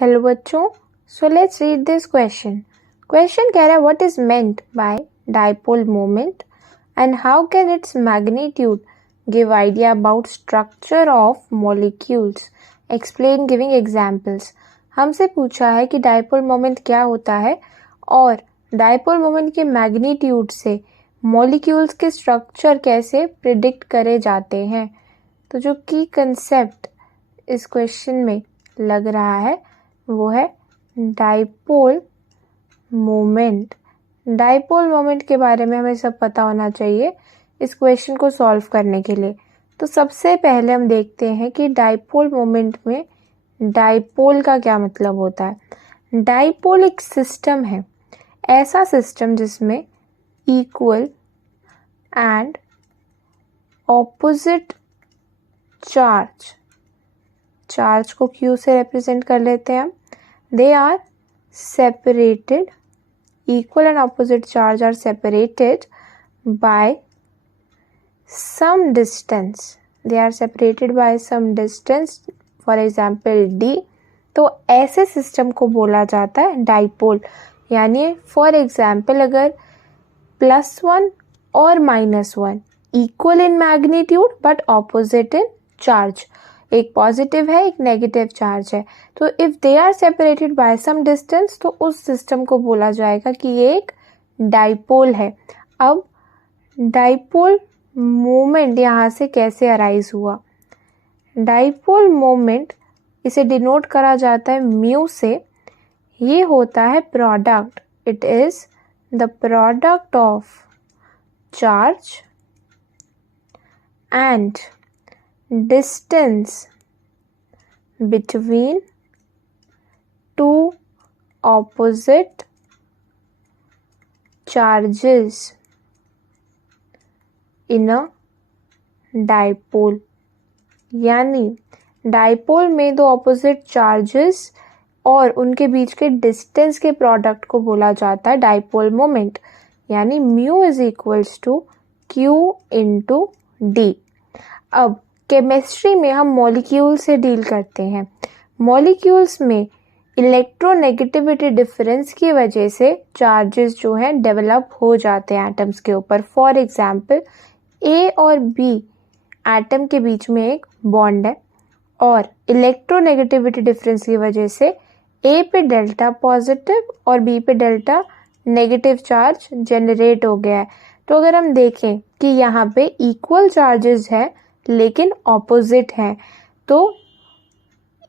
Hello बच्चों, so let's read this question. Question कह रहा है what is meant by dipole moment and how can its magnitude give idea about structure of molecules, explain giving examples. हमसे पूछा है कि dipole moment क्या होता है और डाइपोल मोमेंट के मैग्नीट्यूड से मॉलिक्यूल्स के स्ट्रक्चर कैसे प्रिडिक्ट करे जाते हैं। तो जो की कंसेप्ट इस क्वेश्चन में लग रहा है वो है डाइपोल मोमेंट। डाइपोल मोमेंट के बारे में हमें सब पता होना चाहिए इस क्वेश्चन को सॉल्व करने के लिए। तो सबसे पहले हम देखते हैं कि डाइपोल मोमेंट में डाइपोल का क्या मतलब होता है। डाइपोल एक सिस्टम है, ऐसा सिस्टम जिसमें इक्वल एंड ऑपोजिट चार्ज को Q से रिप्रेजेंट कर लेते हैं हम। They are separated, equal and opposite charge are separated by some distance. They are separated by some distance, for example D। तो ऐसे सिस्टम को बोला जाता है डाइपोल। यानी फॉर एग्जाम्पल अगर +1 और -1 equal in magnitude but opposite in charge, एक पॉजिटिव है एक नेगेटिव चार्ज है, तो if they are separated by some distance तो उस सिस्टम को बोला जाएगा कि ये एक डाइपोल है। अब डाइपोल मोमेंट यहाँ से कैसे अराइज हुआ। डाइपोल मोमेंट इसे डिनोट करा जाता है म्यू से। ये होता है product, it is the product of charge and distance between two opposite charges in a dipole। यानी डाइपोल में दो ऑपोजिट चार्जेस और उनके बीच के डिस्टेंस के प्रोडक्ट को बोला जाता है डाइपोल मोमेंट। यानी mu is equals to Q into D। अब केमिस्ट्री में हम मॉलिक्यूल से डील करते हैं। मॉलिक्यूल्स में इलेक्ट्रोनेगेटिविटी डिफरेंस की वजह से चार्जेस जो हैं डेवलप हो जाते हैं एटम्स के ऊपर। फॉर एग्जांपल A और B एटम के बीच में एक बॉन्ड है और इलेक्ट्रोनेगेटिविटी डिफरेंस की वजह से A पे डेल्टा पॉजिटिव और B पे डेल्टा नेगेटिव चार्ज जनरेट हो गया है। तो अगर हम देखें कि यहाँ पे इक्वल चार्जेस है लेकिन ऑपोजिट है, तो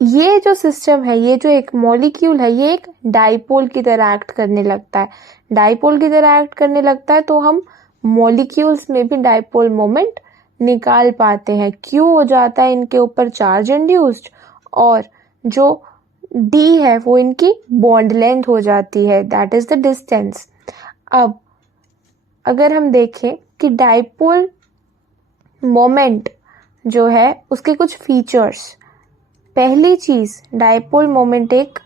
ये जो सिस्टम है, ये जो एक मॉलिक्यूल है, ये एक डाइपोल की तरह एक्ट करने लगता है। डाइपोल की तरह एक्ट करने लगता है तो हम मॉलिक्यूल्स में भी डाइपोल मोमेंट निकाल पाते हैं। क्यू हो जाता है इनके ऊपर चार्ज इंड्यूस्ड और जो D है वो इनकी बॉन्ड लेंथ हो जाती है, दैट इज द डिस्टेंस। अब अगर हम देखें कि डाइपोल मोमेंट जो है उसके कुछ फीचर्स। पहली चीज, डाइपोल मोमेंट एक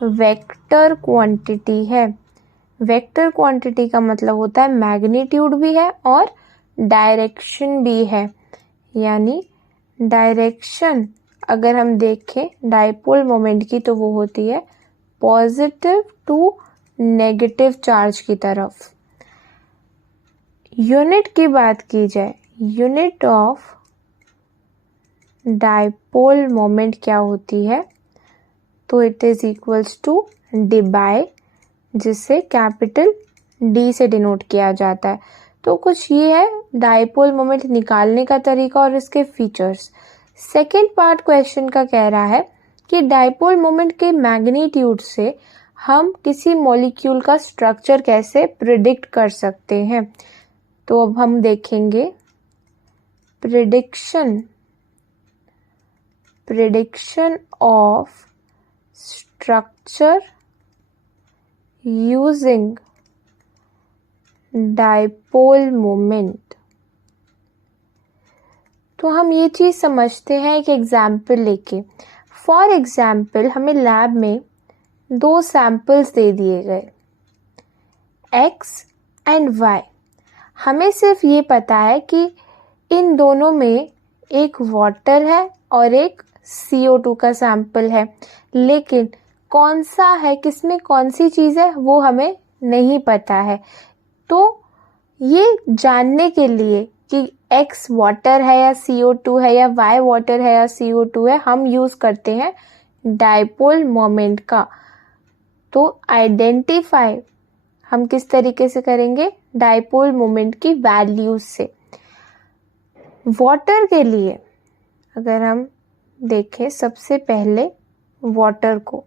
वेक्टर क्वांटिटी है। वेक्टर क्वांटिटी का मतलब होता है मैग्नीट्यूड भी है और डायरेक्शन भी है। यानी डायरेक्शन अगर हम देखें डाइपोल मोमेंट की तो वो होती है पॉजिटिव टू नेगेटिव चार्ज की तरफ। यूनिट की बात की जाए, यूनिट ऑफ डाइपोल मोमेंट क्या होती है, तो it is equals to D by, जिसे कैपिटल D से डिनोट किया जाता है। तो कुछ ये है डाइपोल मोमेंट निकालने का तरीका और इसके फीचर्स। सेकेंड पार्ट क्वेश्चन का कह रहा है कि डाइपोल मोमेंट के मैग्नीट्यूड से हम किसी मॉलिक्यूल का स्ट्रक्चर कैसे प्रिडिक्ट कर सकते हैं। तो अब हम देखेंगे prediction of structure using dipole moment। तो हम ये चीज समझते हैं एक एग्जाम्पल लेके। फॉर एग्जाम्पल हमें लैब में दो सैंपल्स दे दिए गए X एंड Y। हमें सिर्फ ये पता है कि इन दोनों में एक वाटर है और एक CO2 का सैंपल है, लेकिन कौन सा है, किसमें कौन सी चीज़ है, वो हमें नहीं पता है। तो ये जानने के लिए कि X वाटर है या CO2 है या Y वाटर है या CO2 है, हम यूज़ करते हैं डाइपोल मोमेंट का। तो आइडेंटिफाई हम किस तरीके से करेंगे? डाइपोल मोमेंट की वैल्यूज से। वाटर के लिए अगर हम देखें, सबसे पहले वाटर को,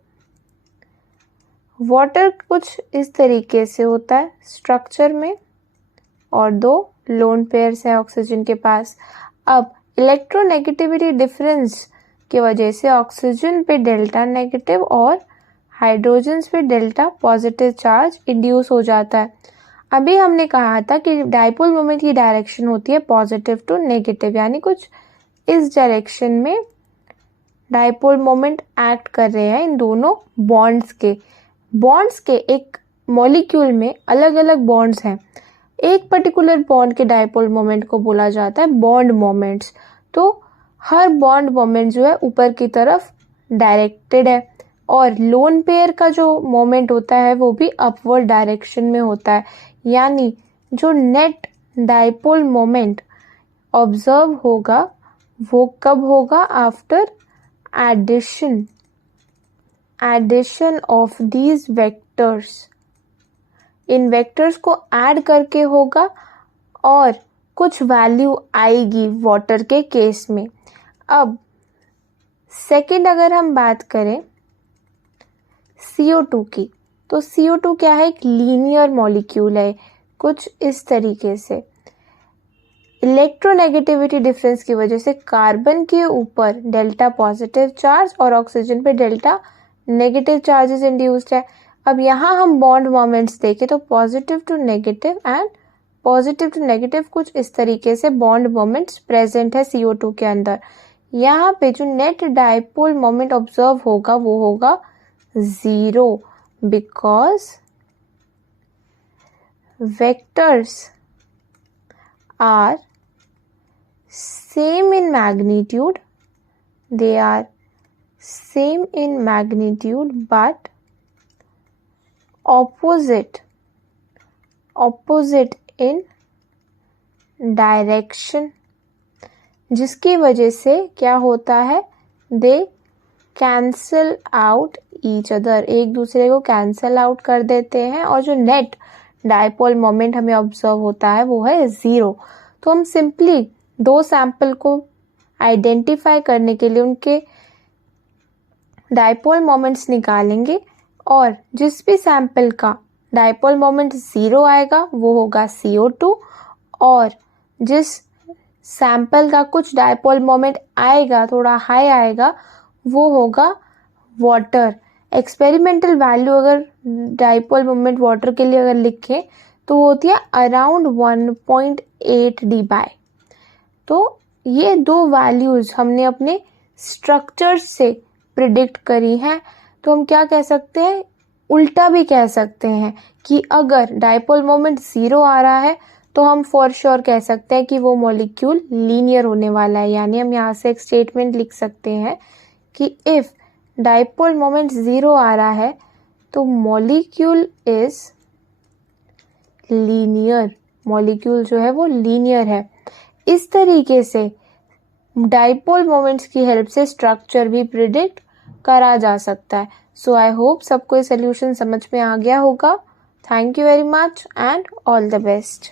वाटर कुछ इस तरीके से होता है स्ट्रक्चर में, और 2 लोन पेयर्स हैं ऑक्सीजन के पास। अब इलेक्ट्रोनेगेटिविटी डिफरेंस की वजह से ऑक्सीजन पे डेल्टा नेगेटिव और हाइड्रोजन पे डेल्टा पॉजिटिव चार्ज इंड्यूस हो जाता है। अभी हमने कहा था कि डाइपोल मोमेंट की डायरेक्शन होती है पॉजिटिव टू नेगेटिव, यानी कुछ इस डायरेक्शन में डाइपोल मोमेंट एक्ट कर रहे हैं इन दोनों बॉन्ड्स के एक मॉलिक्यूल में अलग अलग बॉन्ड्स हैं। एक पर्टिकुलर बॉन्ड के डाइपोल मोमेंट को बोला जाता है बॉन्ड मोमेंट्स। तो हर बॉन्ड मोमेंट जो है ऊपर की तरफ डायरेक्टेड है, और लोन पेयर का जो मोमेंट होता है वो भी अपवर्ड डायरेक्शन में होता है। यानी जो नेट डाइपोल मोमेंट ऑब्जर्व होगा वो कब होगा? After addition of these vectors. इन वेक्टर्स को ऐड करके होगा और कुछ वैल्यू आएगी वाटर के केस में। अब सेकंड अगर हम बात करें CO2 की, तो CO2 क्या है? एक लीनियर मॉलिक्यूल है कुछ इस तरीके से। इलेक्ट्रोनेगेटिविटी डिफरेंस की वजह से कार्बन के ऊपर डेल्टा पॉजिटिव चार्ज और ऑक्सीजन पे डेल्टा नेगेटिव चार्जेस इंड्यूस्ड है। अब यहाँ हम बॉन्ड मोमेंट्स देखें तो positive to negative and positive to negative कुछ इस तरीके से बॉन्ड मोमेंट्स प्रेजेंट है CO2 के अंदर। यहाँ पे जो नेट डाइपोल मोमेंट ऑब्जर्व होगा वो होगा 0, because vectors are same in magnitude, they are same in magnitude but opposite in direction, जिसकी वजह से क्या होता है? they cancel out each other, एक दूसरे को कैंसल आउट कर देते हैं, और जो नेट डाइपोल मोमेंट हमें ऑब्जर्व होता है वो है 0। तो हम सिंपली 2 सैंपल को आइडेंटिफाई करने के लिए उनके डाइपोल मोमेंट्स निकालेंगे, और जिस भी सैंपल का डाइपोल मोमेंट 0 आएगा वो होगा CO2, और जिस सैंपल का कुछ डाइपोल मोमेंट आएगा, थोड़ा हाई आएगा, वो होगा वाटर। एक्सपेरिमेंटल वैल्यू अगर डाइपोल मोमेंट वाटर के लिए अगर लिखें तो वो होती है अराउंड 1.8 dBi। तो ये 2 वैल्यूज हमने अपने स्ट्रक्चर से प्रिडिक्ट करी हैं। तो हम क्या कह सकते हैं? उल्टा भी कह सकते हैं कि अगर डाइपोल मोमेंट 0 आ रहा है तो हम फॉर श्योर कह सकते हैं कि वो मॉलिक्यूल लीनियर होने वाला है। यानी हम यहाँ से एक स्टेटमेंट लिख सकते हैं कि इफ डाइपोल मोमेंट 0 आ रहा है तो मॉलिक्यूल इज लीनियर, मॉलिक्यूल जो है वो लीनियर है। इस तरीके से डाइपोल मोमेंट्स की हेल्प से स्ट्रक्चर भी प्रिडिक्ट करा जा सकता है। सो आई होप सबको ये सोल्यूशन समझ में आ गया होगा। Thank you very much and all the best.